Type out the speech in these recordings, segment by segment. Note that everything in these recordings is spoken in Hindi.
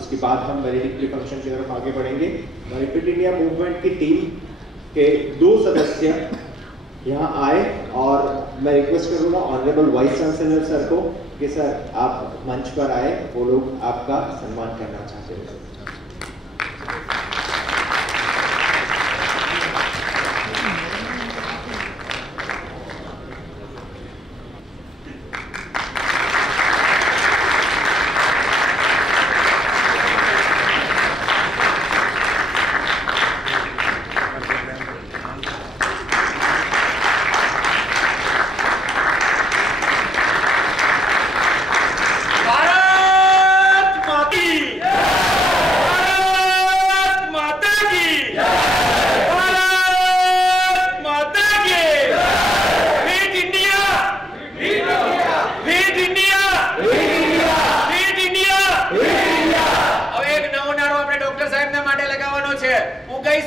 उसके बाद हम वैलिडिटी फंक्शन की तरफ आगे बढ़ेंगे। फिट इंडिया मूवमेंट की टीम के 2 सदस्य यहाँ आए और मैं रिक्वेस्ट करूँगा ऑनरेबल वाइस चांसलर सर को कि सर आप मंच पर आए, वो लोग आपका सम्मान करना चाहते हैं।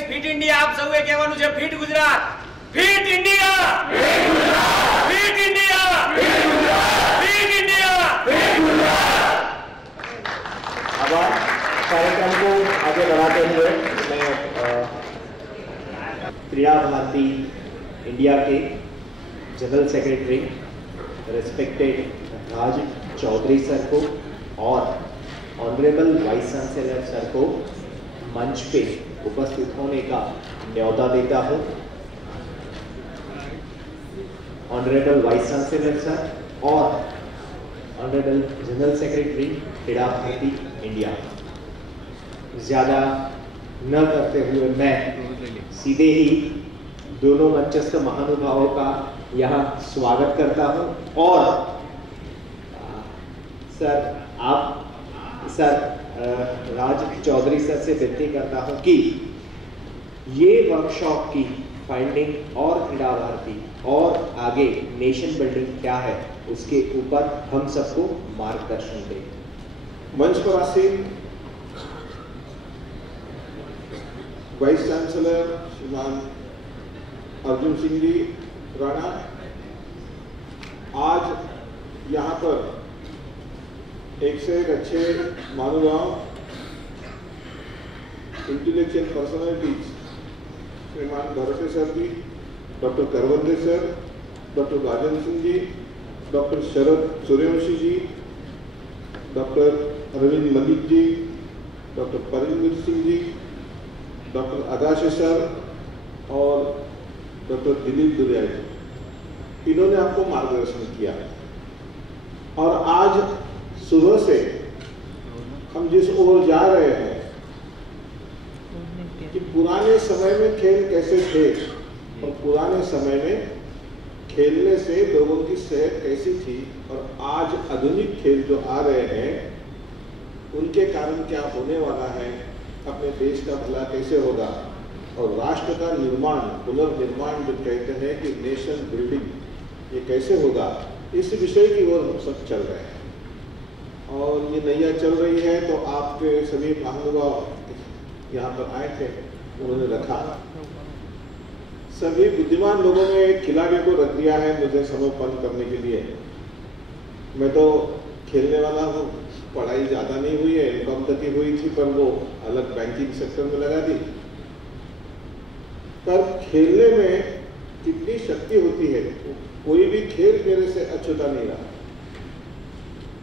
ફિટ ઇન્ડિયા આપ સૌએ કહેવાનું છે fit Gujarat, fit India, fit Gujarat, fit India, fit Gujarat, fit India, fit Gujarat. अब कार्यक्रम को आगे बढ़ाते हुए मैं क्रीड़ा भारती इंडिया के जनरल सेक्रेटरी रेस्पेक्टेड राज चौधरी सर को और ऑनरेबल वाइस चांसलर सर को मंच पे उपस्थित होने का न्योता देता हूँ। ऑनरेबल वाइस चांसलर सर और ऑनरेबल जनरल सेक्रेटरी क्रीड़ा भारती इंडिया, ज़्यादा न करते हुए मैं सीधे ही दोनों मंचस्थ महानुभावों का यहाँ स्वागत करता हूँ। और सर राज चौधरी सर से विनती करता हूं कि ये वर्कशॉप की फाइंडिंग और क्रीड़ा भारती और आगे नेशन बिल्डिंग क्या है उसके ऊपर हम सबको मार्गदर्शन दें। मंच पर आसीन वाइस चांसलर श्रीमान अर्जुन सिंह जी राणा, आज यहाँ पर एक से एक अच्छे महानुभाव इंटेलेक्चुअल पर्सनालिटीज श्रीमान भरते सर जी, डॉक्टर करवंदे sir, doctor Rajan Singh ji, doctor शरद सूर्यवंशी जी, doctor Arvind Malik ji, doctor परिंदर Singh ji, doctor आदाश sir और डॉक्टर दिलीप दुरिया जी, इन्होंने आपको मार्गदर्शन किया। और आज सुबह से हम जिस ओर जा रहे हैं कि पुराने समय में खेल कैसे थे और पुराने समय में खेलने से लोगों की सेहत कैसी थी और आज आधुनिक खेल जो आ रहे हैं उनके कारण क्या होने वाला है, अपने देश का भला कैसे होगा और राष्ट्र का निर्माण, पुनर्निर्माण जो कहते हैं कि नेशन बिल्डिंग, ये कैसे होगा, इस विषय की ओर हम सब चल रहे हैं। और ये नैया चल रही है तो आपके सभी महानुभाव यहाँ पर आए थे, उन्होंने रखा। सभी बुद्धिमान लोगों ने एक खिलाड़ी को रख दिया है मुझे समर्पण करने के लिए। मैं तो खेलने वाला हूँ, पढ़ाई ज़्यादा नहीं हुई है, कम तक ही हुई थी, पर वो अलग बैंकिंग सेक्टर में लगा दी। पर खेलने में कितनी शक्ति होती है, कोई भी खेल मेरे से अछूता नहीं रहा।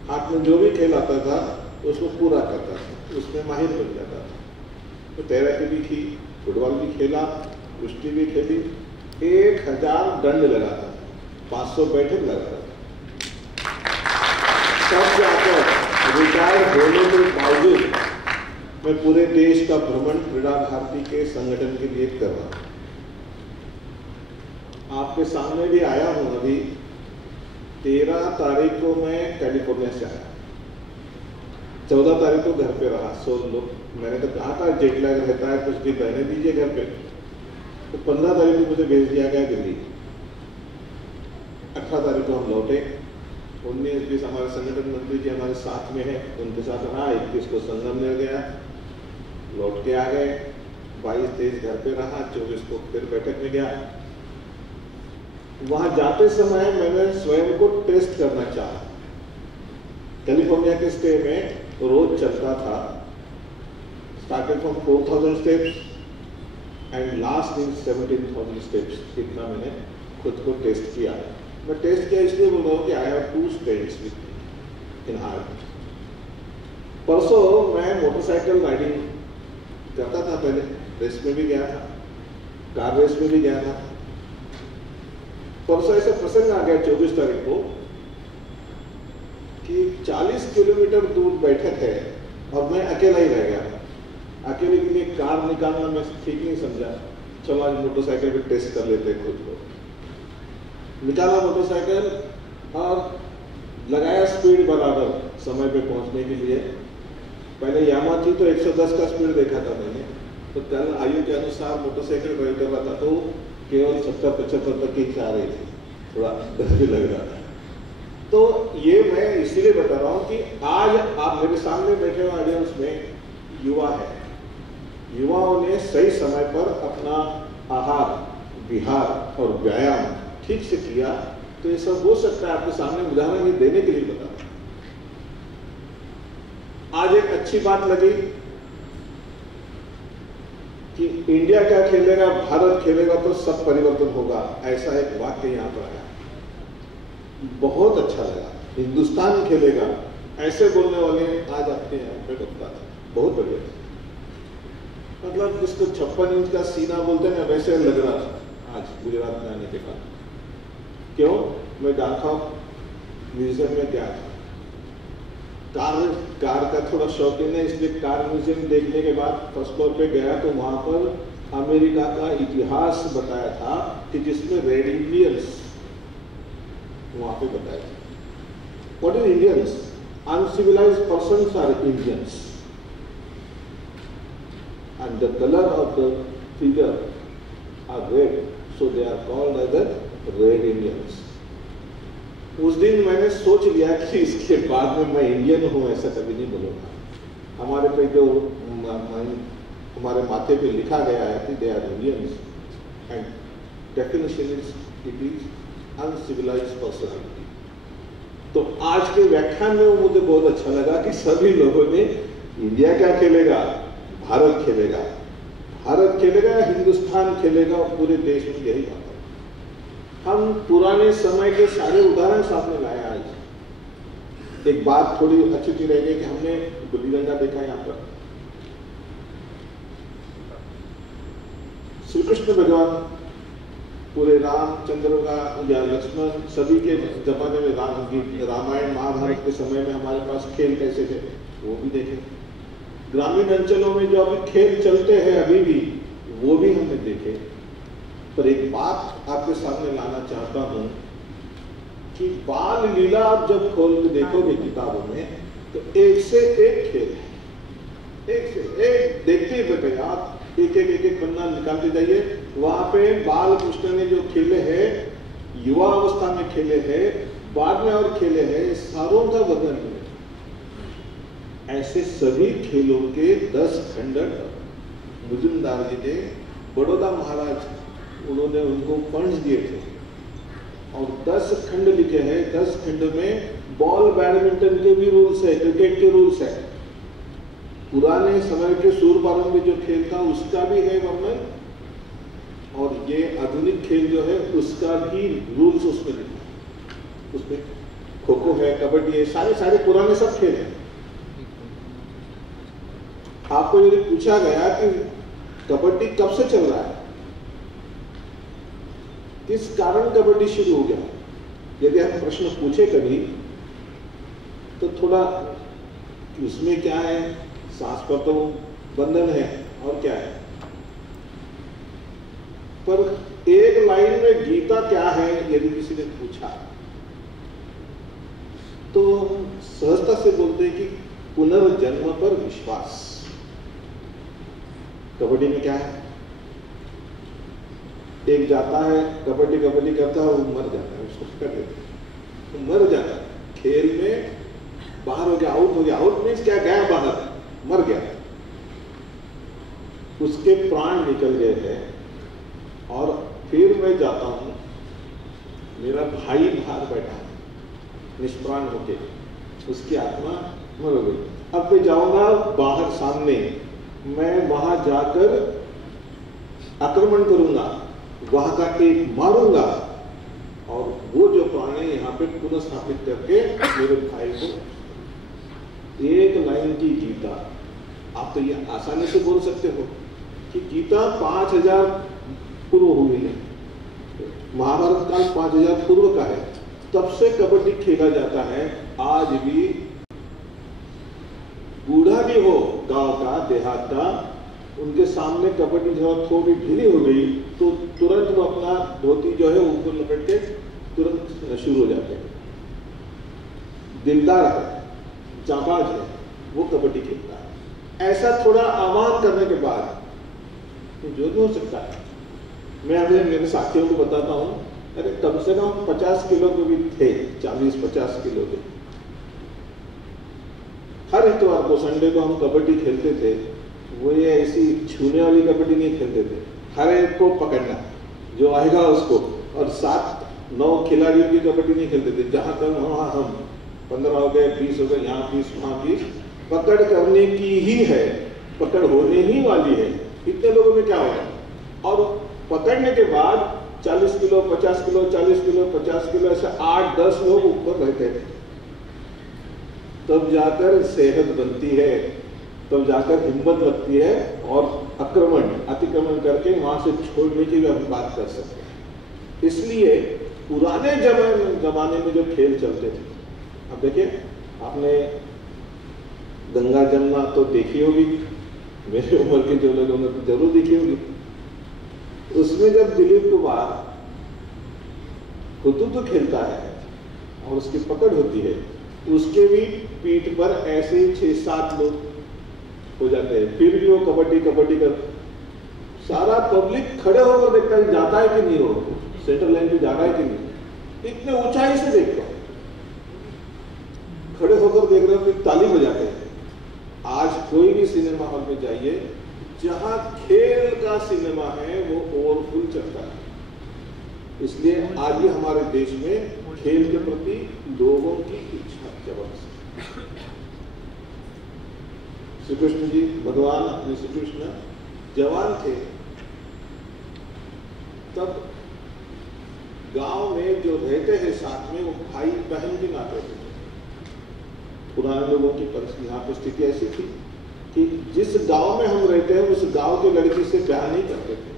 हाथ में जो भी खेल आता था उसको पूरा करता था, उसमें माहिर बन जाता था। तो तैराकी भी की, फुटबॉल भी खेला, कुश्ती भी खेली, 1000 दंड लगा था, 500 बैठक लगा था। तब जाकर रिटायर होने के बावजूद मैं पूरे देश का भ्रमण क्रीड़ा भारती के संगठन के लिए कर रहा हूँ। आपके सामने भी आया हूँ। अभी 13 तारीख को मैं कैलिफोर्निया से आया, 14 तारीख को घर पे रहा। सो लोग मैंने तो कहा था जेट लैग रहता है, कुछ दिन रहने दीजिए घर पे। तो 15 तारीख को मुझे भेज दिया गया दिल्ली। 18 तारीख को हम लौटे। 19-20 हमारे संगठन मंत्री जी हमारे साथ में है, उनके साथ रहा। 21 को संगमनेर गया, लौट के आ गए। 22-23 घर पे रहा। 24 को फिर बैठक में गया। वहां जाते समय मैंने स्वयं को टेस्ट करना चाहा। कैलिफोर्निया के स्टे में रोज चलता था started from 4,000 steps and last in 17,000 steps. इतना मैंने खुद को टेस्ट किया। मैं टेस्ट किया इसलिए बोल रहा हूँ कि I have 2 strengths with me in heart. परसों मैं मोटरसाइकिल राइडिंग करता था, पहले रेस में भी गया था, कार रेस में भी गया था। परसों ऐसा प्रसंग आ गया 24 तारीख को कि 40 किलोमीटर दूर बैठक है और मैं अकेला ही रह गया। अकेले के लिए कार निकालना मैं ठीक नहीं समझा। चलो आज मोटरसाइकिल पे टेस्ट कर लेते हैं खुद को। निकाला मोटरसाइकिल और लगाया स्पीड बराबर समय पे पहुंचने के लिए। पहले यामा थी तो 110 का स्पीड देखा था मैंने, तो कल आयु के अनुसार मोटरसाइकिल ड्राइव कर रहा था तो केवल 70-75 तक ही जा रही थी, थोड़ा डर भी लग रहा था। तो ये मैं इसीलिए बता रहा हूँ कि आज आप मेरे सामने बैठे हुए ऑडियंस में युवा है, युवाओं ने सही समय पर अपना आहार, विहार और व्यायाम ठीक से किया तो ये सब हो सकता है। आपके सामने उदाहरण ही देने के लिए बता रहा हूं। आज एक अच्छी बात लगी कि इंडिया क्या खेलेगा, भारत खेलेगा तो सब परिवर्तन होगा, ऐसा एक वाक्य यहां पर आया, बहुत अच्छा लगा। हिंदुस्तान खेलेगा ऐसे बोलने वाले आज आपके यहाँ पे बता, बहुत बढ़िया। मतलब जिसको 56 इंच का सीना बोलते हैं ना, वैसे लग रहा था आज गुजरात में आने के बाद। क्यों? मैं डाका म्यूजियम में गया था, कार का थोड़ा शौकीन है, इसलिए कार म्यूजियम देखने के बाद फर्स्ट फ्लोर पे गया तो वहां पर अमेरिका का इतिहास बताया था कि जिसमें रेड इंडियंस वहां पे बताया था। What is Indians? Uncivilized persons are Indians and the color of the figure are red, so they are called as the red Indians. उस दिन मैंने सोच लिया कि इसके बाद में मैं इंडियन हूँ ऐसा कभी नहीं बोलूँगा। हमारे पे जो हमारे माथे पे लिखा गया है कि they are Indians and definition is it is uncivilized personality। तो आज के व्याख्यान में मुझे बहुत अच्छा लगा कि सभी लोगों ने इंडिया क्या खेलेगा, भारत खेलेगा, भारत खेलेगा, हिंदुस्तान खेलेगा और पूरे देश में यही बात है। हम पुराने समय के सारे उदाहरण सामने लाए आज। एक बात थोड़ी अच्छी सी रह गई कि हमने गुल्ली डंडा देखा यहाँ पर। श्री कृष्ण भगवान पूरे रामचंद्र का या लक्ष्मण सभी के जमाने में रामायण महाभारत के समय में हमारे पास खेल कैसे थे वो भी देखे। ग्रामीण अंचलों में जो अभी खेल चलते हैं अभी भी वो भी हमने देखे। पर एक बात आपके सामने लाना चाहता हूं कि बाल लीला आप जब खोल के देखोगे किताबों में तो एक से एक खेल है, एक से एक देखते ही बैठे आप, एक पन्ना निकालते जाइए। वहां पे बाल कृष्ण ने जो खेले हैं, युवा अवस्था में खेले हैं, बाद में और खेले हैं, सारों का वर्णन है। ऐसे सभी खेलों के 10 खंड मुजुमदार जी ने, बड़ौदा महाराज उन्होंने उनको फंड्स दिए थे और 10 खंड लिखे हैं। 10 खंड में बॉल बैडमिंटन के भी रूल्स है, क्रिकेट के रूल्स है, पुराने समय के सूरपारंग में जो खेल था उसका भी है वर्णन, और ये आधुनिक खेल जो है उसका भी रूल्स उसमें लिखा। उसमें खो खो है, कबड्डी है, सारे पुराने सब खेल है। आपको यदि पूछा गया कि कबड्डी कब से चल रहा है, किस कारण कबड्डी शुरू हो गया, यदि हम प्रश्न पूछे कभी तो थोड़ा उसमें क्या है, सांस पर तो बंधन है और क्या है, पर एक लाइन में गीता क्या है यदि किसी ने पूछा तो सहजता से बोलते हैं कि पुनर्जन्म पर विश्वास। कबड्डी में क्या है, एक जाता है कबड्डी करता है, वो मर जाता है, उसको कर देते हैं, तो मर जाता है। खेल में बाहर हो गया, आउट हो गया। आउट मीन्स क्या, गया बाहर, मर गया, उसके प्राण निकल गए हैं। और फिर मैं जाता हूं, मेरा भाई बाहर बैठा है निष्प्राण होके, उसकी आत्मा मर गई। अब मैं जाऊंगा बाहर सामने, मैं वहां जाकर आक्रमण करूंगा, वहां का एक मारूंगा और वो जो प्राण है यहाँ पे पुनः स्थापित करके मेरे भाई को। एक लाइन की गीता, आप तो ये आसानी से बोल सकते हो कि गीता 5000 पूर्व हुई है, महाभारत काल 5000 पूर्व का है, तब से कबड्डी खेला जाता है। आज भी बूढ़ा भी हो गांव का, देहात का, उनके सामने कबड्डी जो थोड़ी ढीली हो गई तो तुरंत वो अपना धोती जो है ऊपर लपेट के तुरंत शुरू हो जाते हैं। दिलदार है, जाबाज है, वो कबड्डी खेलता है। ऐसा थोड़ा आह्वान करने के बाद जो नहीं हो सकता है। मैं अभी मेरे साथियों को बताता हूँ, अरे कम से कम 50 किलो के भी थे, 40-50 किलो के। हर इतवार को, संडे को हम कबड्डी खेलते थे। वो ये ऐसी छूने वाली कबड्डी नहीं खेलते थे, हर एक को पकड़ना जो आएगा उसको, और 7-9 खिलाड़ियों की कबड्डी नहीं खेलते थे। जहां तक वहां हम 15 हो गए, 20 हो गए, यहाँ 20 वहां 20, पकड़ करने की ही है, पकड़ होने ही वाली है। इतने लोगों में क्या होगा, और पकड़ने के बाद 40 किलो, 50 किलो, 40 किलो, 50 किलो, ऐसे 8-10 लोग ऊपर रहते थे। तब जाकर सेहत बनती है, तब जाकर हिम्मत लगती है और आक्रमण, अतिक्रमण करके वहां से छोड़ने की भी हम बात कर सकते हैं। इसलिए पुराने जमाने में जो खेल चलते थे, अब देखिए आपने गंगा जमुना तो देखी होगी, मेरे उम्र के जो लोगों ने तो जरूर देखी होगी। उसमें जब दिलीप कुमार हुतुतु खेलता है और उसकी पकड़ होती है, उसके भी पीठ पर ऐसे 6-7 लोग हो जाते हैं, फिर भी वो कबड्डी कर, सारा पब्लिक खड़े होकर देखता है जाता है कि नहीं, हो सेंटर लाइन पे जा रहा है कि नहीं, इतने ऊंचाई से देखता है, खड़े होकर देख रहे हो, फिर ताली बजाते हैं। आज कोई भी सिनेमा हॉल में जाइए, जहां खेल का सिनेमा है वो ओवरफुल चलता है। इसलिए आज भी हमारे देश में खेल के प्रति लोगों की इच्छा जबरदस्त। श्री कृष्ण जी, भगवान अपने श्री कृष्ण जवान थे, तब गांव में जो रहते हैं साथ में, वो भाई बहन भी ना रहते थे। पुराने लोगों की परिस्थिति, यहाँ पे स्थिति ऐसी थी कि जिस गांव में हम रहते हैं उस गांव की लड़की से ब्याह नहीं करते थे,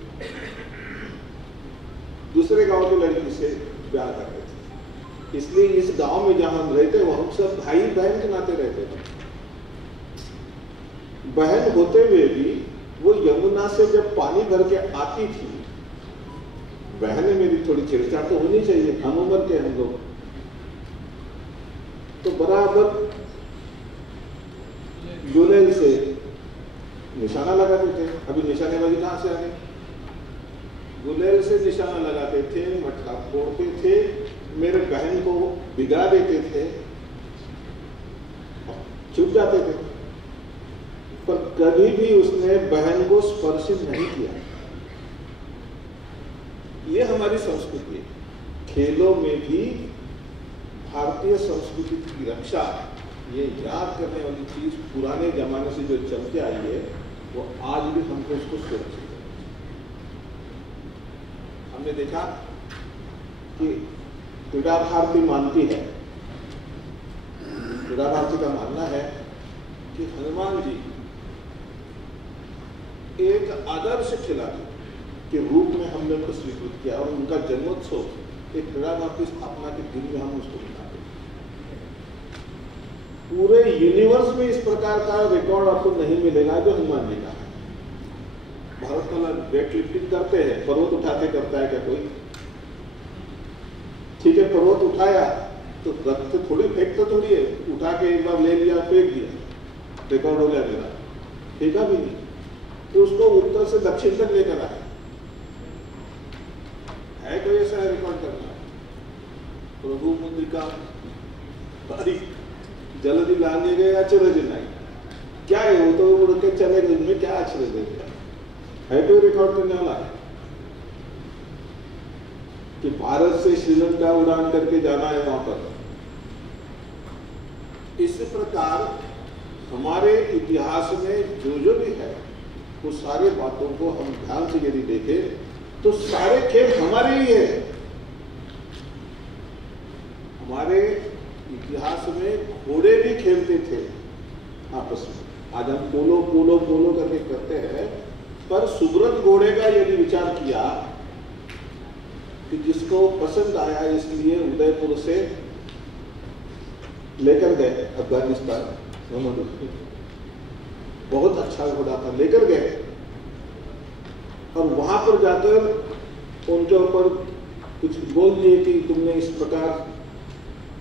दूसरे गांव की लड़की से ब्याह करते थे। इसलिए इस गांव में जहां हम रहते हैं वो हम सब भाई बहन के नाते रहते थे। बहन होते हुए भी वो यमुना से जब पानी भर के आती थी, बहन मेरी थोड़ी चिड़चाड़ तो होनी चाहिए, हम उम्र के हम लोग, तो बराबर गुलेल से निशाना लगाते थे। अभी निशानेबाजी कहां से आ गई, गुलेल से निशाना लगाते थे, मटका फोड़ते थे, मेरे बहन को भिगा देते थे, छुप जाते थे, पर कभी भी उसने बहन को स्पर्श नहीं किया। ये हमारी संस्कृति है। खेलों में भी भारतीय संस्कृति की रक्षा, ये याद करने वाली चीज पुराने जमाने से जो चलते आई है, वो आज भी हमको इसको सुरक्षित है। हमने देखा कि क्रीड़ा भारती मानती है, क्रीड़ा भारती का मानना है कि हनुमान जी एक आदर्श खिलाड़ी के रूप में हमने उनको स्वीकृत किया, और उनका जन्मोत्सव एक क्रीड़ा भारती स्थापना के दिन में हम उसको मनाते। पूरे यूनिवर्स में इस प्रकार का रिकॉर्ड आपको नहीं मिलेगा जो हनुमान जी का है। भारत का वेट लिफ्टिंग करते हैं, पर्वत उठाते करता है क्या कोई? ठीक है, पर्वत उठाया तो रक्त थोड़ी फेंकता थोड़ी है, उठा के एक बार ले लिया, फेंक दिया, रिकॉर्ड हो गया मेरा, फेंका भी नहीं, तो उसको उत्तर से दक्षिण तक लेकर आया। है कोई ऐसा रिकॉर्ड करना? प्रभु मुद्रिका जल्दी लाने गए, अचरज नहीं, क्या है वो तो उड़ के चले गए, उनमें क्या अचरज है कोई रिकॉर्ड करने वाला? कि भारत से श्रीलंका उड़ान करके जाना है वहां पर। इस प्रकार हमारे इतिहास में जो भी है वो सारे बातों को हम ध्यान से यदि देखें तो सारे खेल हमारे ही है। हमारे इतिहास में घोड़े भी खेलते थे आपस में। आज हम पोलो पोलो पोलो करके करते हैं, पर सुब्रत घोड़े का यदि विचार किया कि जिसको पसंद आया इसलिए उदयपुर से लेकर गए अफगानिस्तान, बहुत अच्छा घोड़ा था, लेकर गए और वहां पर जाकर उनके ऊपर कुछ बोल दिए कि तुमने इस प्रकार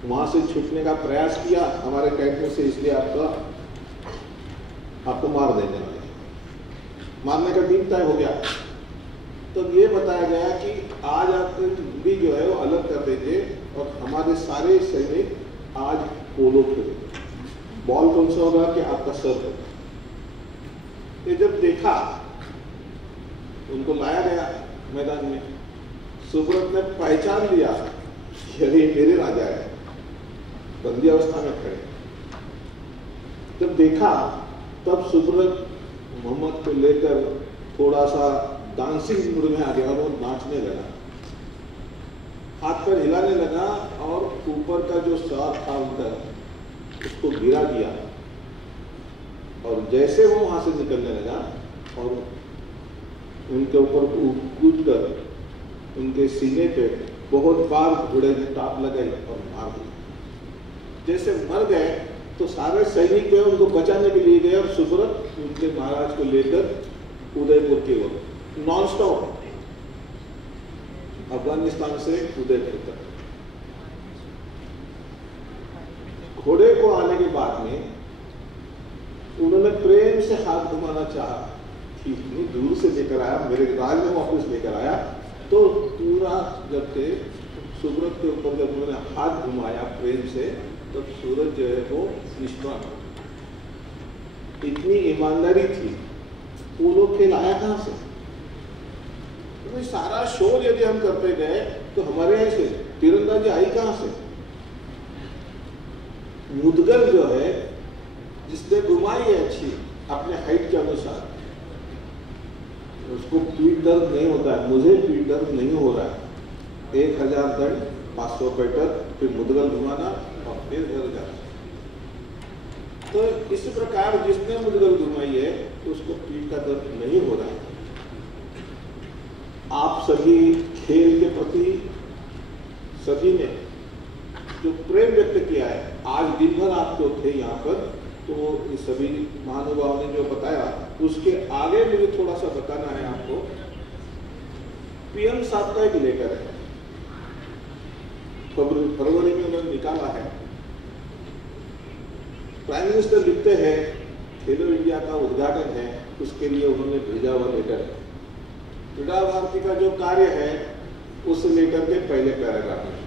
वहां से छूटने का प्रयास किया हमारे कैंप में से, इसलिए आपको मार देने वाले। मारने का दिन तय हो गया। तो ये बताया गया कि आज आपकी हिंदी जो है वो अलग कर देंगे और हमारे सारे सैनिक आज पोलो खेलेंगे। बॉल कौन सा होगा कि आपका सर होगा। ये जब देखा, उनको लाया गया मैदान में, सुब्रत ने पहचान लिया अरे मेरे राजा है, बंदी अवस्था में खड़े। जब देखा तब सुब्रत मोहम्मद को लेकर थोड़ा सा डांसिंग मूड में आ गया और वो नाचने लगा, हाथ पैर हिलाने लगा और ऊपर का जो सर था उनका उसको गिरा दिया। और जैसे वो वहां से निकलने लगा और उनके ऊपर कूद कर उनके सीने पे बहुत बार घोड़े ने टाप लगाई और मार दिया। जैसे मर गए तो सारे सैनिक जो है उनको बचाने के लिए गए और सुब्रत उनके महाराज को लेकर उदयपुर की ओर नॉन स्टॉप अफगानिस्तान से उदयपुर तक। घोड़े को आने के बाद में उन्होंने प्रेम से हाथ घुमाना चाहा कि इतनी दूर से लेकर आया, मेरे राज में वापस लेकर आया। तो पूरा जब थे सुब्रत के ऊपर जब उन्होंने हाथ घुमाया प्रेम से, तब सूरज जो है वो निष्प्राण हो गया। इतनी ईमानदारी थी। पोलो खेल आया कहां से? तो सारा शोर यदि हम करते गए तो हमारे यहाँ से तीरंदाजी आई कहां से? मुदगल जो है जिसने घुमाई है अच्छी अपने हाइट के अनुसार, उसको पीठ दर्द नहीं होता है। मुझे पीठ दर्द नहीं हो रहा है। 1000 दंड, 500 पैटर, फिर मुदगल घुमाना और फिर घर जाना। तो इस प्रकार जिसने मुदगल घुमाई है तो उसको पीठ का दर्द नहीं हो रहा है। आप सभी खेल के प्रति सभी ने जो प्रेम व्यक्त किया है, आज दिन भर आप जो थे यहाँ पर, तो ये सभी महानुभाव ने जो बताया उसके आगे मुझे थोड़ा सा बताना है आपको। पीएम साहब का एक लेटर है, फरवरी में उन्होंने निकाला है। प्राइम मिनिस्टर लिखते हैं खेलो इंडिया का उद्घाटन है, उसके लिए उन्होंने भेजा हुआ लेटर है। क्रीड़ा भारती का जो कार्य है उस लेटर के पहले पैराग्राफ में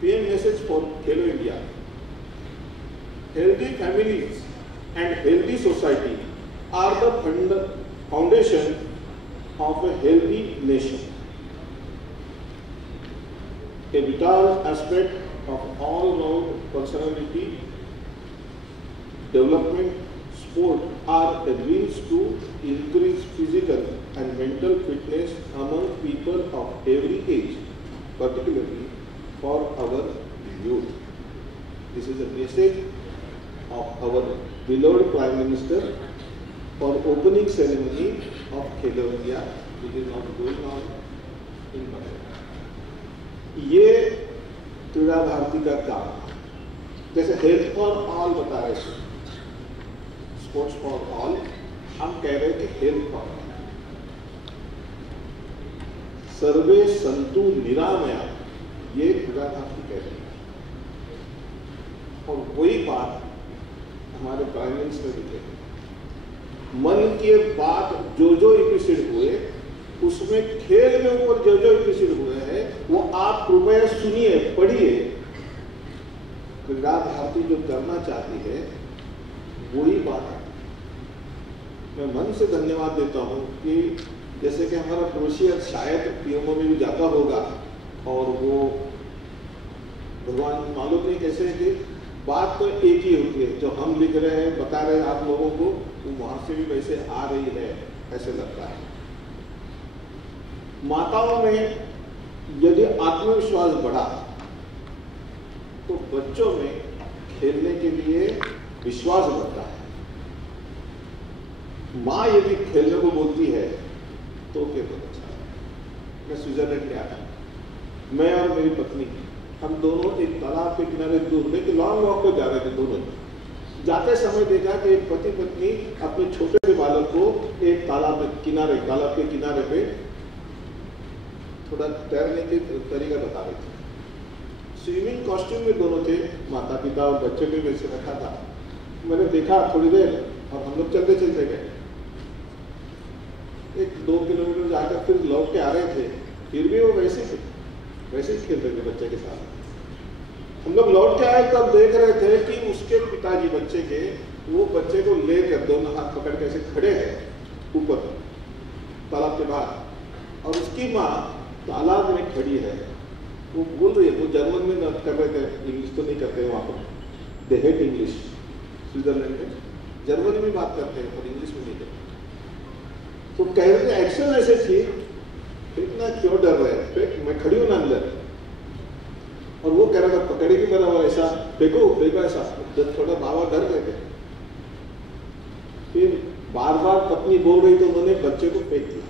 PM message for Khelo India. Healthy families and healthy society are the foundation of a healthy nation. A vital aspect of all-round personality development, sport are a means to increase physical and mental fitness among people of every age, particularly for our youth. This is a message of our beloved Prime Minister for opening ceremony of Khelo India, which is now going on in Bangalore. ये क्रीड़ा भारती का काम, जैसे हेल्थ फॉर ऑल बता रहे थे, स्पोर्ट्स फॉर ऑल, हम कह रहे थे हेल्थ फॉर ऑल। सर्वे संतु निरामया, ये क्रीड़ा भारती कह रही है। और वही बात हमारे प्राइम मिनिस्टर भी थे। मन की बात जो एपिसोड हुए उसमें खेल के ऊपर जो एपिसोड हुए हैं वो आप कृपया सुनिए, पढ़िए। क्रीड़ा भारती जो करना चाहती है वही बात है। मैं मन से धन्यवाद देता हूं कि जैसे कि हमारा पड़ोसी शायद पीएमओ में भी जाता होगा और वो भगवान मालूम नहीं कैसे है कि बात तो एक ही होती है, जो हम लिख रहे हैं बता रहे हैं आप लोगों को, वो वहां से भी वैसे आ रही है ऐसे लगता है। माताओं में यदि आत्मविश्वास बढ़ा तो बच्चों में खेलने के लिए विश्वास बढ़ता है। माँ यदि खेलने को बोलती है तो क्या तो अच्छा। मैं स्विट्जरलैंड गया था, मैं और मेरी पत्नी, हम दोनों एक तालाब के किनारे दूर में लॉन्ग वॉक पर जा रहे थे। दोनों जाते समय देखा कि एक पति पत्नी अपने छोटे से बालक को एक तालाब के किनारे पे थोड़ा तैरने के तरीका बता रहे थे। स्विमिंग कॉस्ट्यूम में दोनों थे, माता पिता और बच्चे भी वैसे रखा था। मैंने देखा थोड़ी देर और हम लोग चलते चलते गए। 1-2 किलोमीटर जाकर फिर लौट के आ रहे थे, फिर भी वो वैसे ही खेल रहे थे बच्चे के साथ। हम लोग लौट के आए तब देख रहे थे कि उसके पिताजी बच्चे के, वो बच्चे को लेकर दोनों हाथ पकड़ के ऐसे खड़े हैं ऊपर तालाब के बाहर, और उसकी माँ तालाब में खड़ी है। वो बोल रही है, वो जर्मन में कर रहे थे, इंग्लिश तो नहीं करते वहाँ पर, दे हेट इंग्लिश। स्विट्जरलैंड में जर्मनी में बात करते हैं और इंग्लिश में नहीं करते। तो कह रहे थे एक्शन ऐसे थी, इतना क्यों डर रहे, मैं खड़ी हूँ ना अंदर, और वो कह रहा था पकड़ेगी मेरा वो ऐसा फेंको ऐसा। जब थोड़ा बाबा डर गए थे, फिर बार बार पत्नी बोल रही तो उन्होंने बच्चे को फेंक दिया।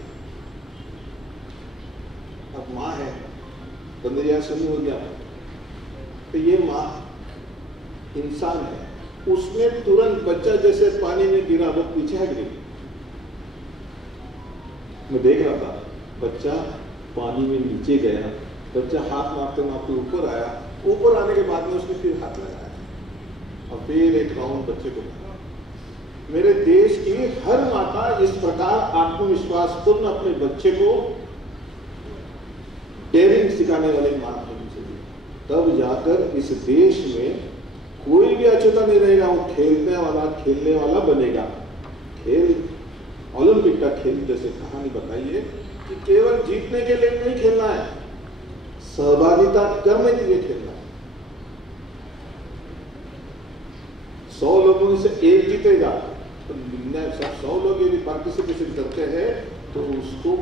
अब माँ है, बंदरिया शुरू हो गया, तो ये माँ इंसान है, उसने तुरंत बच्चा जैसे पानी में गिरा वो पीछे हट गई। मैं देख रहा था, बच्चा पानी में नीचे गया, बच्चा हाथ मारते मारते ऊपर आया, ऊपर आने के बाद में उसने फिर हाथ लगाया और फिर एक राउंड बच्चे को मारा। मेरे देश की हर माता इस प्रकार आत्मविश्वास पूर्ण अपने बच्चे को डेयरिंग सिखाने वाली मां होनी चाहिए, तब जाकर इस देश में कोई भी अछूता नहीं रहेगा। वो खेलने वाला बनेगा। खेल ओलंपिक का खेल जैसे कहानी बताइए कि केवल जीतने के लिए नहीं खेलना है, सहभागिता करने के लिए खेलना है। 100 लोगों से एक जीतेगा तो 100 लोग यदि पार्टिसिपेशन करते हैं तो उसको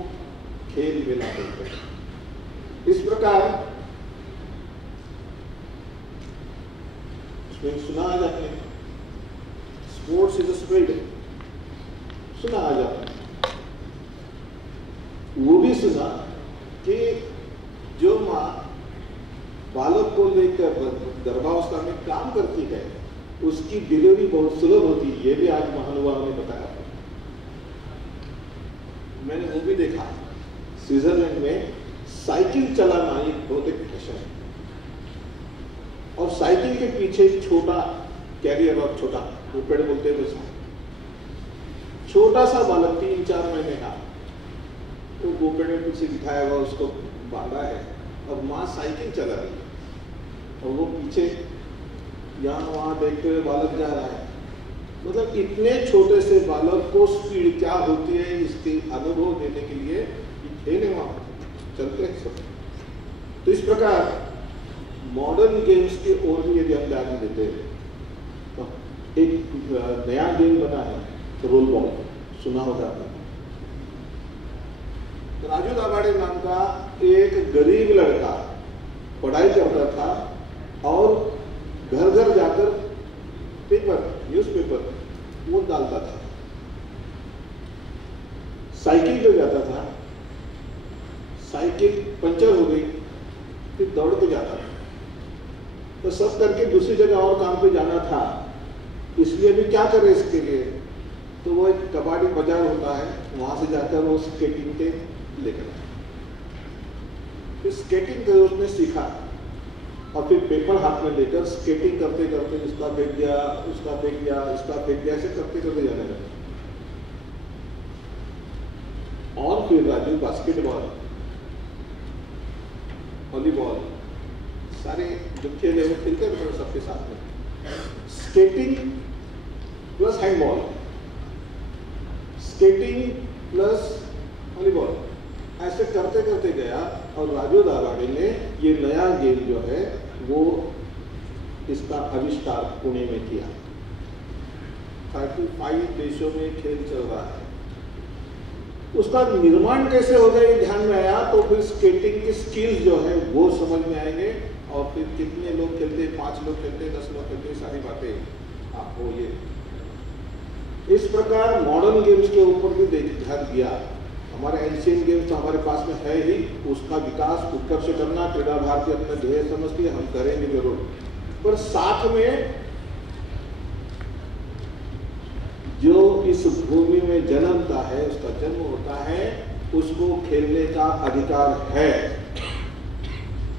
खेल में ला देते हैं। इस प्रकार सुना आज आपने, स्पोर्ट्स इज अ स्प्रिट, सुना आज आपने। वो भी सुना कि जो माँ बालक को लेकर गर्भावस्था में काम करती है उसकी डिलीवरी बहुत सुलभ होती है। ये भी आज महानुभाव ने बताया। मैंने वो भी देखा, स्विट्जरलैंड में साइकिल चलाना एक बहुत एक फैशन है, और साइकिल के पीछे छोटा कैरियर और छोटा वो पेड़ बोलते हैं वैसा छोटा सा बालक 3-4 महीने का, तो गोपेड़ में पीछे बिठाया हुआ उसको बांधा है और माँ साइकिल चला रही है और वो पीछे यहाँ वहाँ देखते हुए बालक जा रहा है। मतलब इतने छोटे से बालक को स्पीड क्या होती है इसके अनुभव देने के लिए खेले वहाँ चलते हैं सब। तो इस प्रकार मॉडर्न गेम्स के ओर भी यदि हम ध्यान देते हैं तो एक नया गेम बना है रोल बॉल, सुना होगा आपने। राजू दाभाडे नाम का एक गरीब लड़का पढ़ाई करता था और घर घर जाकर न्यूज़पेपर वो डालता था। साइकिल पे जाता था, साइकिल पंचर हो गई, फिर दौड़ के जाता था। तो सब करके दूसरी जगह और काम पे जाना था, इसलिए भी क्या करे इसके लिए, तो वो एक कबाड़ी बाजार होता है, वहां से जाकर वो स्केटिंग के लेकर आया। फिर स्केटिंग कर उसने सीखा और फिर पेपर हाथ में लेकर स्केटिंग करते करते इसका फेंक दिया, उसका फेंक दिया, इसका फेंक दिया, ऐसे करते करते जाने लगा। और फिर राजू बास्केटबॉल, वॉलीबॉल सारे जो खेल है वो खेलते हैं सबके साथ में। Skating plus handball, skating plus volleyball, ऐसे करते करते गया और राजू दाभाडे ने ये नया गेम जो है वो इसका आविष्कार पुणे में किया। 35 देशों में खेल चल रहा है। उसका निर्माण कैसे हो गया ये ध्यान में आया, तो फिर स्केटिंग की स्किल्स जो है वो समझ में आएंगे, और फिर कितने लोग खेलते, 5 लोग खेलते, 10 लोग खेलते, सारी बातें आपको ये। इस प्रकार मॉडर्न गेम्स के ऊपर भी ध्यान दिया। हमारे एंशियंट गेम्स तो हमारे पास में है ही, उसका विकास उत्कर्ष करना क्रीड़ा भारती अपना ध्येय समझती है, हम करेंगे जरूर। पर साथ में जो इस भूमि में जन्मता है, उसका जन्म होता है, उसको खेलने का अधिकार है,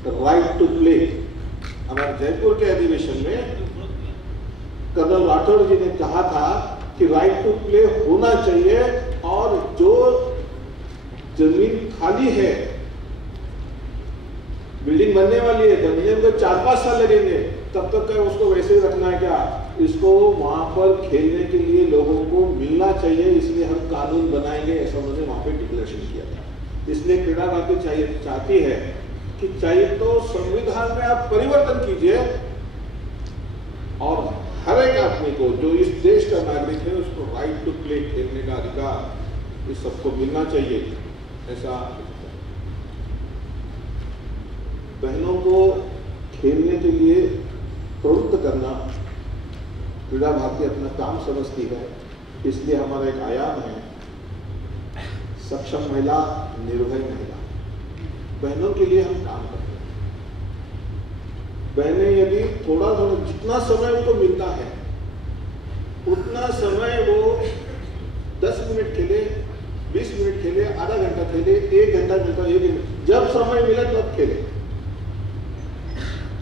राइट टू प्ले। हमारे जयपुर के अधिवेशन में कर्नल राठौड़ जी ने कहा था कि राइट टू प्ले होना चाहिए, और जो जमीन खाली है, बिल्डिंग बनने वाली है, बनने में 4-5 साल लगेंगे, तब तक क्या उसको वैसे ही रखना है क्या? इसको वहां पर खेलने के लिए लोगों को मिलना चाहिए, इसलिए हम कानून बनाएंगे, ऐसा उन्होंने वहां पे डिक्लेरेशन किया था। इसलिए क्रीड़ा भारती चाहती है कि चाहिए तो संविधान में आप परिवर्तन कीजिए, और हर एक आदमी को जो इस देश का नागरिक है उसको राइट टू प्ले, खेलने का अधिकार, ये सबको मिलना चाहिए। ऐसा बहनों को खेलने के लिए प्रवृत्त करना क्रीड़ा भारती अपना काम समझती है। इसलिए हमारा एक आयाम है सक्षम महिला, निर्भय महिला। बहनों के लिए हम काम करते हैं। बहनें यदि थोड़ा जितना समय उनको मिलता है, उतना समय वो 10 मिनट खेले, 20 मिनट खेले, आधा घंटा खेले, 1 घंटा मिलता है, 1 मिनट, जब समय मिले तब खेले।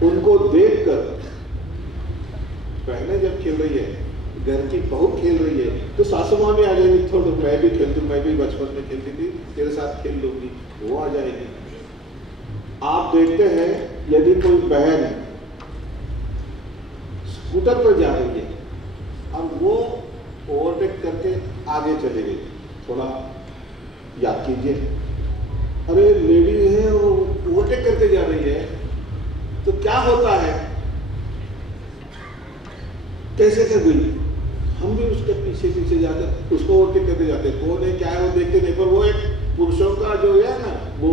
उनको देखकर बहनें जब खेल रही है, घर की बहू खेल रही है, तो सासू माँ भी आ जाएगी, थोड़ा मैं भी खेलती हूँ, मैं भी बचपन में खेलती थी, तेरे साथ खेल लूंगी, वो आ जाएगी। आप देखते हैं यदि कोई बहन स्कूटर पर जा रही है, अब वो ओवरटेक करके आगे चली गई, थोड़ा याद कीजिए, अरे लेडी है और ओवरटेक करके जा रही है, तो क्या होता है, कैसे कर गई? हम भी उसके पीछे पीछे जाकर उसको ओवरटेक करके जाते, कौन है क्या है वो देखते नहीं, पर वो एक पुरुषों का जो है ना, वो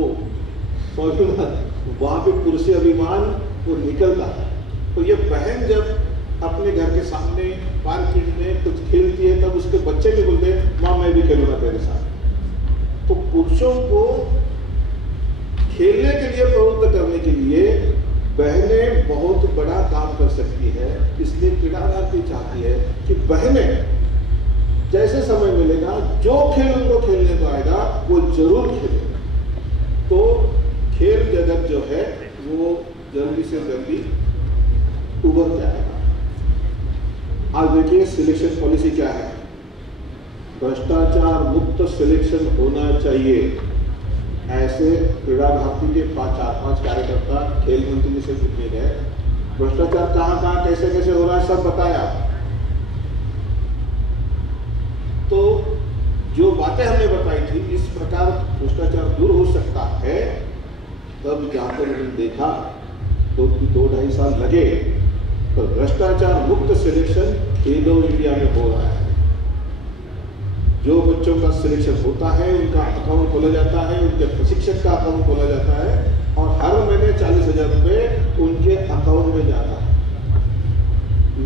वहां पे पुरुष अभिमान वो निकलता है। तो ये बहन जब अपने घर के सामने पार्किंग में कुछ खेलती है, तब उसके बच्चे भी बोलते हैं माँ मैं भी खेलूंगा तेरे साथ। तो पुरुषों को खेलने के लिए प्रवृत्त करने के लिए बहनें बहुत बड़ा काम कर सकती है। इसलिए क्रीड़ा भारती चाहती है कि बहनें जैसे समय मिलेगा, जो खेल उनको खेलने को आएगा वो जरूर खेलें, तो खेल जगत जो है वो जल्दी से जल्दी उभर जाएगा। आज देखिए सिलेक्शन पॉलिसी क्या है, भ्रष्टाचार मुक्त सिलेक्शन होना चाहिए। ऐसे क्रीड़ा भारती के 4-5 कार्यकर्ता खेल मंत्री जी से पूछने गए, भ्रष्टाचार कहाँ कहाँ कैसे कैसे हो रहा है सब बताया। तो जो बातें हमने बताई थी, इस प्रकार भ्रष्टाचार दूर हो सकता है, तब जाकर उन्होंने देखा तो 2-2.5 साल लगे, पर भ्रष्टाचार मुक्त सिलेक्शन खेलो इंडिया में हो रहा है। जो बच्चों का सिलेक्शन होता है उनका अकाउंट खोला जाता है, उनके प्रशिक्षक का अकाउंट खोला जाता है, और हर महीने 40,000 रुपए उनके अकाउंट में जाता है।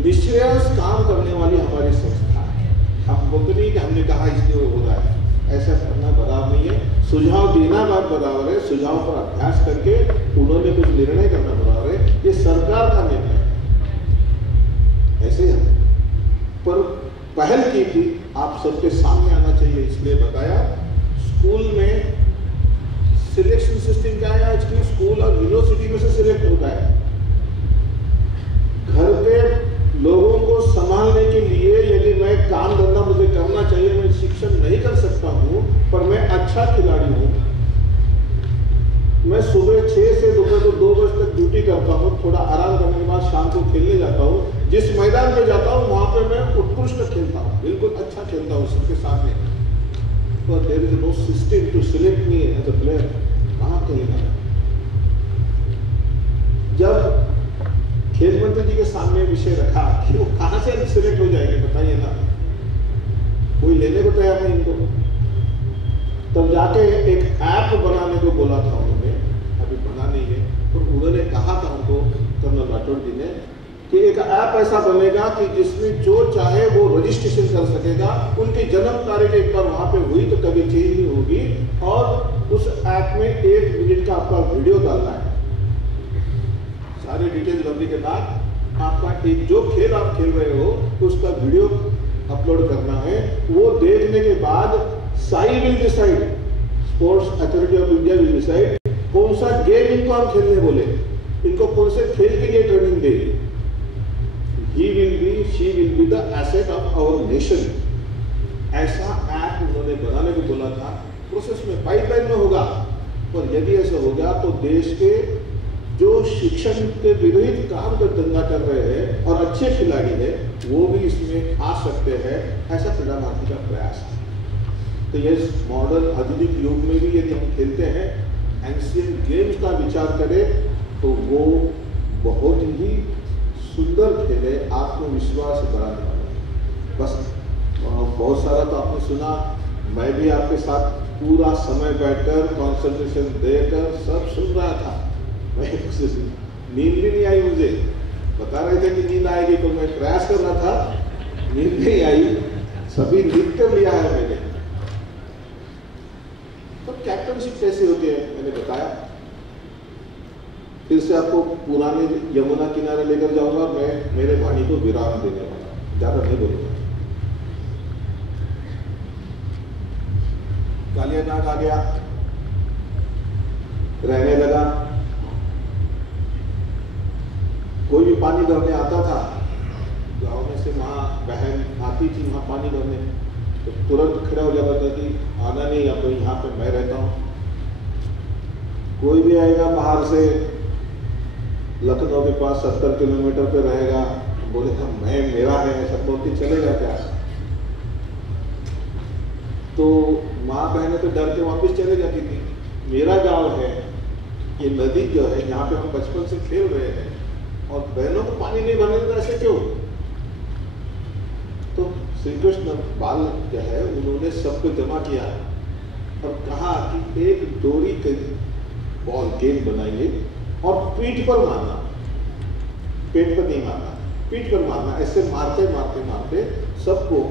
निश्चयस काम करने वाली हमारी संस्था है। हम बोलते नहीं कि हमने कहा इसलिए वो हो रहा है, ऐसा करना बराबर नहीं है। सुझाव देना बात बराबर है, सुझाव पर अभ्यास करके उन्होंने कुछ निर्णय करना बराबर है, ये सरकार का निर्णय है। ऐसे हम पर पहल की थी, आप सबके सामने आना चाहिए इसलिए बताया। स्कूल में सिलेक्शन सिस्टम क्या है, आज की स्कूल और यूनिवर्सिटी में से सिलेक्ट होता है। घर पे लोगों को संभालने के लिए यदि मैं काम धंधा मुझे करना चाहिए, मैं शिक्षण नहीं कर सकता हूँ, पर मैं अच्छा खिलाड़ी हूँ, मैं सुबह 6 से दोपहर को 2 बजे तक ड्यूटी करता हूँ, थोड़ा आराम करने के बाद शाम को खेलने जाता हूँ, जिस मैदान में जाता हूँ वहां पे मैं उत्कृष्ट खेलता हूँ, बिल्कुल अच्छा खेलता हूँ सबके सामने, पर there is no system to select me as a player. कहाँ खेलेगा? जब खेल मंत्री जी के सामने विषय रखा कि वो कहाँ से सिलेक्ट हो जाएंगे बताइए ना, कोई लेने को तैयार नहीं इनको। तब जाके एक ऐप बनाने को बोला था उन्होंने, अभी बना नहीं है, तो उन्होंने कहा था हमको कर्नल राठौड़ जी ने कि एक ऐप ऐसा बनेगा कि जिसमें जो चाहे वो रजिस्ट्रेशन कर सकेगा, उनकी जन्म तारीख एक बार वहां पे हुई तो कभी चेंज नहीं होगी, और उस ऐप में 1 मिनट का आपका वीडियो डालना है, सारे डिटेल्स भरने के बाद आपका एक जो खेल आप खेल रहे हो उसका वीडियो अपलोड करना है। वो देखने के बाद Sai will decide, sports authority of India will decide कौन सा गेम इनको हम खेलने बोले, इनको कौन से खेल के लिए ट्रेनिंग दे। He will be, she will be the asset of our nation. ऐसा ऐप उन्होंने बनाने को बोला था, प्रोसेस में पाइपलाइन में होगा। पर यदि ऐसा होगा तो देश के जो शिक्षण के विपरीत काम कर धंधा कर रहे हैं और अच्छे खिलाड़ी हैं वो भी इसमें आ सकते हैं, ऐसा क्रीड़ा भारती का प्रयास है। तो ये मॉडर्न आधुनिक युग में भी यदि हम खेलते हैं, एंशियंट गेम्स का विचार करें तो वो बहुत ही सुंदर खेल है, आत्मविश्वास बढ़ाने वाला। बस बहुत सारा तो आपने सुना, मैं भी आपके साथ पूरा समय बैठकर कंसंट्रेशन देकर सब सुन रहा था। मैं नींद भी नहीं आई, मुझे बता रहे थे कि नींद आएगी तो मैं प्रयास कर रहा था, नींद नहीं आई, सभी लिख कर लिया है मैंने। तो कैप्टनशिप कैसे होती है मैंने बताया। फिर से आपको पुराने यमुना किनारे लेकर जाऊंगा, मैं मेरे वाणी को विराम देने वाला, ज्यादा नहीं बोलूंगा। कालिया नाग आ गया, रहने लगा। कोई भी पानी भरने आता था, गांव में से माँ बहन आती थी वहाँ पानी भरने, तो तुरंत खड़ा हो जाता था कि आना नहीं, अब यहाँ पे मैं रहता हूँ। कोई भी आएगा बाहर से, लखनऊ के पास 70 किलोमीटर पे रहेगा, बोले था मैं मेरा है, ऐसा बोल के चलेगा क्या? तो माँ बहनें तो डर के वापस चले जाती थी। मेरा गांव है, ये नदी जो है यहाँ पे हम बचपन से खेल रहे हैं, और बहनों को पानी नहीं भरने देता, ऐसे क्यों? तो श्री कृष्ण बाल जो है उन्होंने सबको जमा किया और कहा कि एक डोरी के बॉल गेंद बनाइए और पीठ पर मारना, पेट पर नहीं मारना, पीठ पर मारना। ऐसे मारते मारते मारते सबको,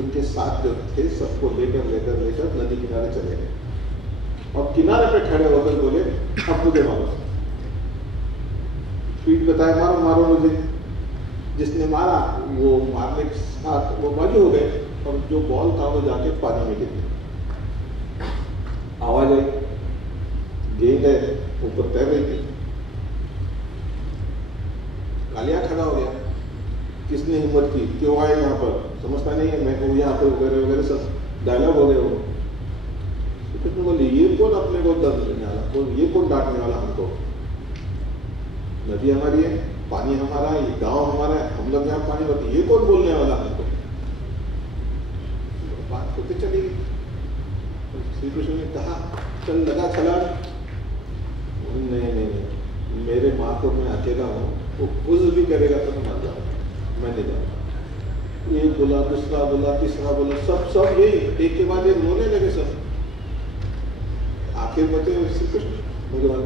उनके साथ जो थे सबको लेकर लेकर लेकर नदी किनारे चले गए और किनारे पे खड़े होकर बोले अब मुझे मारो। पीठ बताया मारो मारो मुझे। जिसने मारा वो मारने के साथ वो मज हो गए और जो बॉल था वो जाके पानी में गिर गया। आवाज आई, गेंद है ऊपर तैर रही थी। कालिया खड़ा हो गया, किसने हिम्मत की, क्यों आए यहाँ पर, समझता नहीं है मैं को यहाँ पर वगैरह वगैरह सब डायलॉग हो गए हो। कृष्ण बोले ये कौन अपने को दर्द देने वाला, कौन ये कौन डांटने वाला हमको? नदी हमारी है, पानी हमारा है, ये गांव हमारा है, हम लोग यहाँ पानी भरते, ये कौन बोलने वाला हमको? बात होते चली गई। श्री कृष्ण ने कहा चल लगा चला, नहीं नहीं नहीं, मेरे माँ को मैं अकेला हूँ, वो कुछ भी करेगा तो मैं मर जाऊंगा, मैं नहीं जाऊंगा। एक बोला, दूसरा बोला, तीसरा बोला, सब यही एक के बाद एक रोने लगे सब। आखिर बचे श्री कृष्ण भगवान।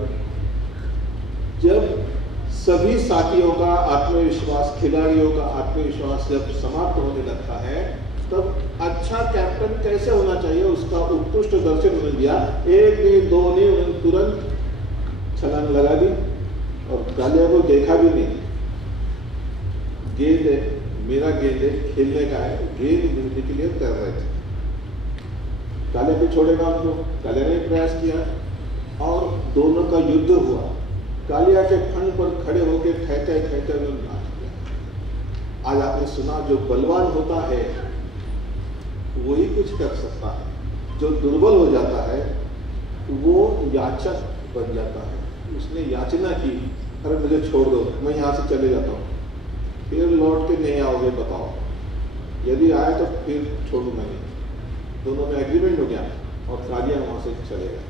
जब सभी साथियों का आत्मविश्वास, खिलाड़ियों का आत्मविश्वास जब समाप्त होने लगता है, तब अच्छा कैप्टन कैसे होना चाहिए उसका उत्कृष्ट दर्शन मिल गया। एक ने दो ने उन्होंने तुरंत छलांग लगा दी और कालिया को देखा भी नहीं। गेंद है, मेरा गेंद है, खेलने का है, गेंद गिनने के लिए तैर रहे थे। कालिया को छोड़ेगा हमको, कालिया ने प्रयास किया और दोनों का युद्ध हुआ। कालिया के फन पर खड़े होकर ठहते ठहते नाच किया। आज आपने सुना जो बलवान होता है वही कुछ कर सकता है, जो दुर्बल हो जाता है वो याचक बन जाता है। उसने याचना की, अरे मुझे छोड़ दो, मैं यहाँ से चले जाता हूँ, फिर लौट के नहीं आओगे बताओ, यदि आए तो फिर छोड़ूंगा नहीं। दोनों में एग्रीमेंट हो गया और कालिया वहाँ से चले गए।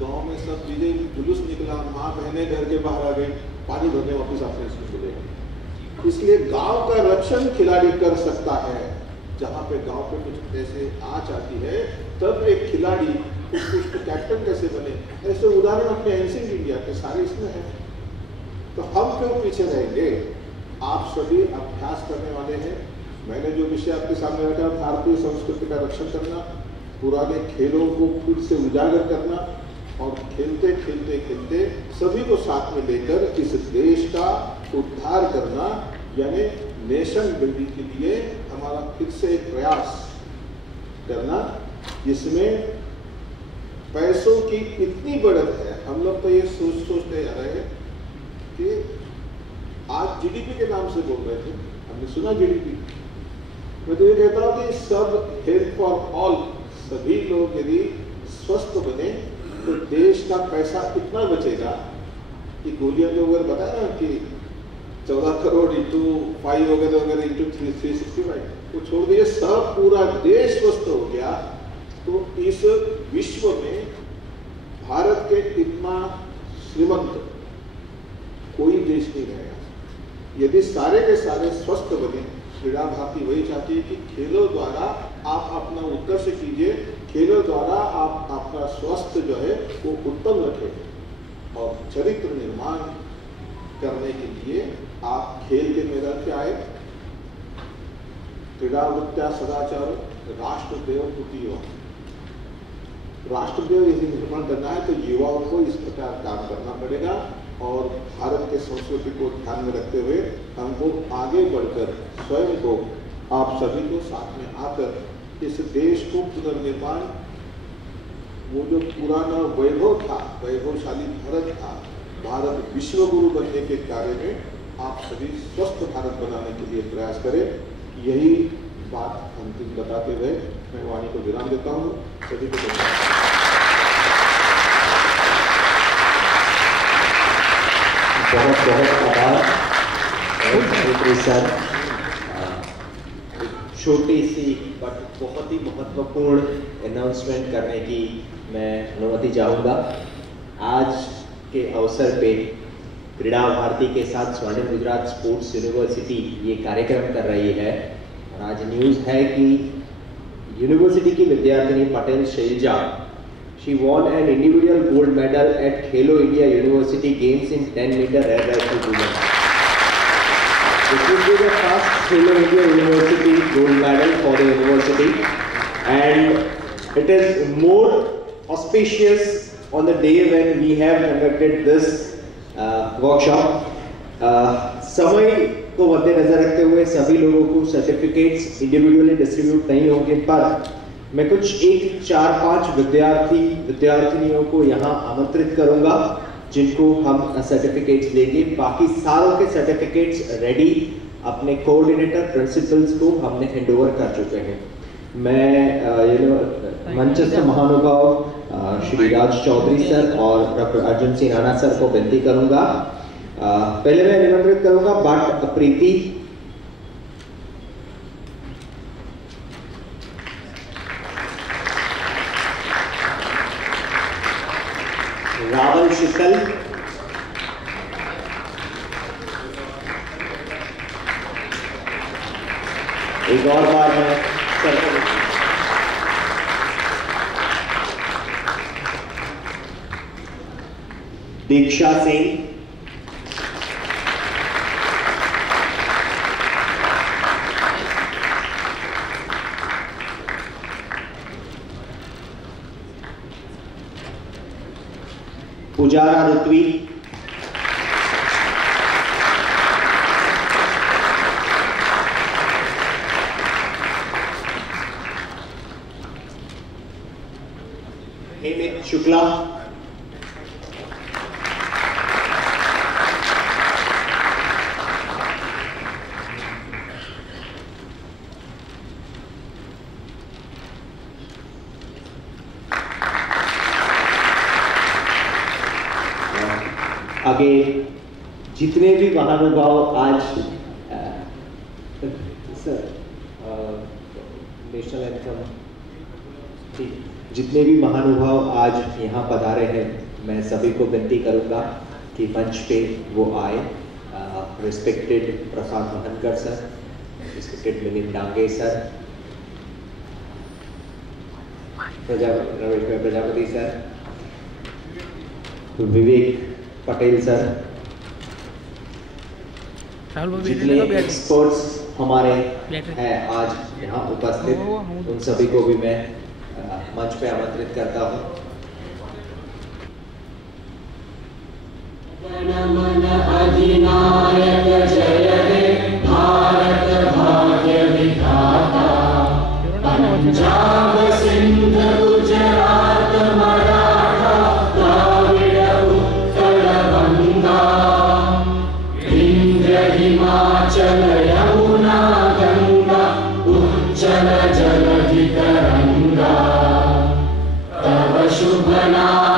गाँव में सब चीजें जुलूस निकला, माँ बहनें घर के बाहर आ गई, पानी भरने वापस आपने इसमें मिलेगा। इसलिए गांव का रक्षण खिलाड़ी कर सकता है। जहां पे गांव पे कुछ ऐसे आँच आती है तब एक खिलाड़ी उसको कैप्टन कैसे बने, ऐसे उदाहरण अपने एंशिएंट इंडिया के सारे इसमें है। तो हम क्यों पीछे रहेंगे? आप सभी अभ्यास करने वाले हैं। मैंने जो विषय आपके सामने रखा, भारतीय संस्कृति का रक्षण करना, पुराने खेलों को फिर से उजागर करना और खेलते खेलते खेलते सभी को साथ में लेकर इस देश का उद्धार करना, यानी नेशन बिल्डिंग के लिए हमारा फिर से एक प्रयास करना, जिसमें पैसों की इतनी बढ़त है। हम लोग तो ये सोचते आ रहे हैं कि आज जीडीपी के नाम से बोल रहे थे, हमने सुना जीडीपी। मैं तो ये कहता हूँ कि सब हेल्थ फॉर ऑल, सभी लोग यदि स्वस्थ बने तो देश का पैसा इतना बचेगा कि गोलियां जो अगर बताया ना कि 14 करोड़ इंटू 5 वगैरह इंटू 365, वो छोड़ दिए, सब पूरा देश स्वस्थ हो गया तो इस विश्व में भारत के इतना श्रीमंत कोई देश नहीं रहेगा यदि सारे के सारे स्वस्थ बने। क्रीड़ा भारती वही चाहती है कि खेलों द्वारा आप अपना उत्कर्ष कीजिए, खेलों द्वारा आप अपना स्वास्थ्य जो है वो उत्तम रखें और चरित्र निर्माण करने के लिए आप खेल के मैदान पे आए। क्रीड़ा वृत्त्या सदाचार राष्ट्रदेव पुति युवा, राष्ट्रदेव यदि निर्माण करना है तो युवाओं को इस प्रकार काम करना पड़ेगा और भारत के संस्कृति को ध्यान में रखते हुए हमको आगे बढ़कर स्वयं को, आप सभी को साथ में आकर इस देश को पुनर्निर्माण, वो जो पुराना वैभव था, वैभवशाली भारत था, भारत विश्व गुरु बनने के कार्य में आप सभी स्वस्थ भारत बनाने के लिए प्रयास करें। यही बात अंतिम बताते हुए मैं वाणी को विराम देता हूँ। सभी को धन्यवाद। बहुत बहुत आभार सर। छोटी सी बट बहुत ही महत्वपूर्ण अनाउंसमेंट करने की मैं अनुमति चाहूँगा। आज के अवसर पे क्रीड़ा भारती के साथ स्वर्णिम गुजरात स्पोर्ट्स यूनिवर्सिटी ये कार्यक्रम कर रही है और आज न्यूज़ है कि यूनिवर्सिटी की विद्यार्थिनी Patel Selja, she won an individual gold medal at Khelo India University Games in 10 meter air rifle women. This will be the first Khelo India University gold medal for the university, and it is more auspicious on the day when we have conducted this workshop. समय को मद्देनजर रखते हुए सभी लोगों को सर्टिफिकेट्स इंडिविजुअली डिस्ट्रीब्यूट नहीं होंगे, पर मैं कुछ 4-5 विद्यार्थिनियों को यहाँ आमंत्रित करूंगा जिनको हम सर्टिफिकेट्स देंगे। बाकी सारों के सर्टिफिकेट्स रेडी, अपने कोऑर्डिनेटर प्रिंसिपल्स को हमने हैंडओवर कर चुके हैं। मैं मंचस्थ महानुभाव श्री राज चौधरी सर और डॉक्टर अर्जुन सिंह राणा सर को विनती करूंगा। पहले मैं निमंत्रित करूंगा बट प्रीति, रावल शीतल, एक और बार मैं दीक्षा सिंह, पुजारा ऋत्वी, हेमित शुक्ला, आगे जितने भी महानुभाव आज नेशनल एंथम, जितने भी महानुभाव आज यहाँ पधारे हैं, मैं सभी को विनती करूँगा कि मंच पे वो आए। Respected Prasad Mahankar sir, respected Milind Dange sir, Ramesh Prajapati sir, Vivek Patel sir, जितने एक्सपर्ट्स हमारे हैं आज यहाँ उपस्थित, उन सभी को भी मैं मंच पे आमंत्रित करता हूँ। जनमन अधिनायक जय हे भारत भाग्य विधाता, पंजाब सिंध गुजरात मराठा द्राविड़ उत्कल बंगा, विंध्य हिमाचल यमुना गंगा उच्चल जलधि तरंगा, तव शुभ नाम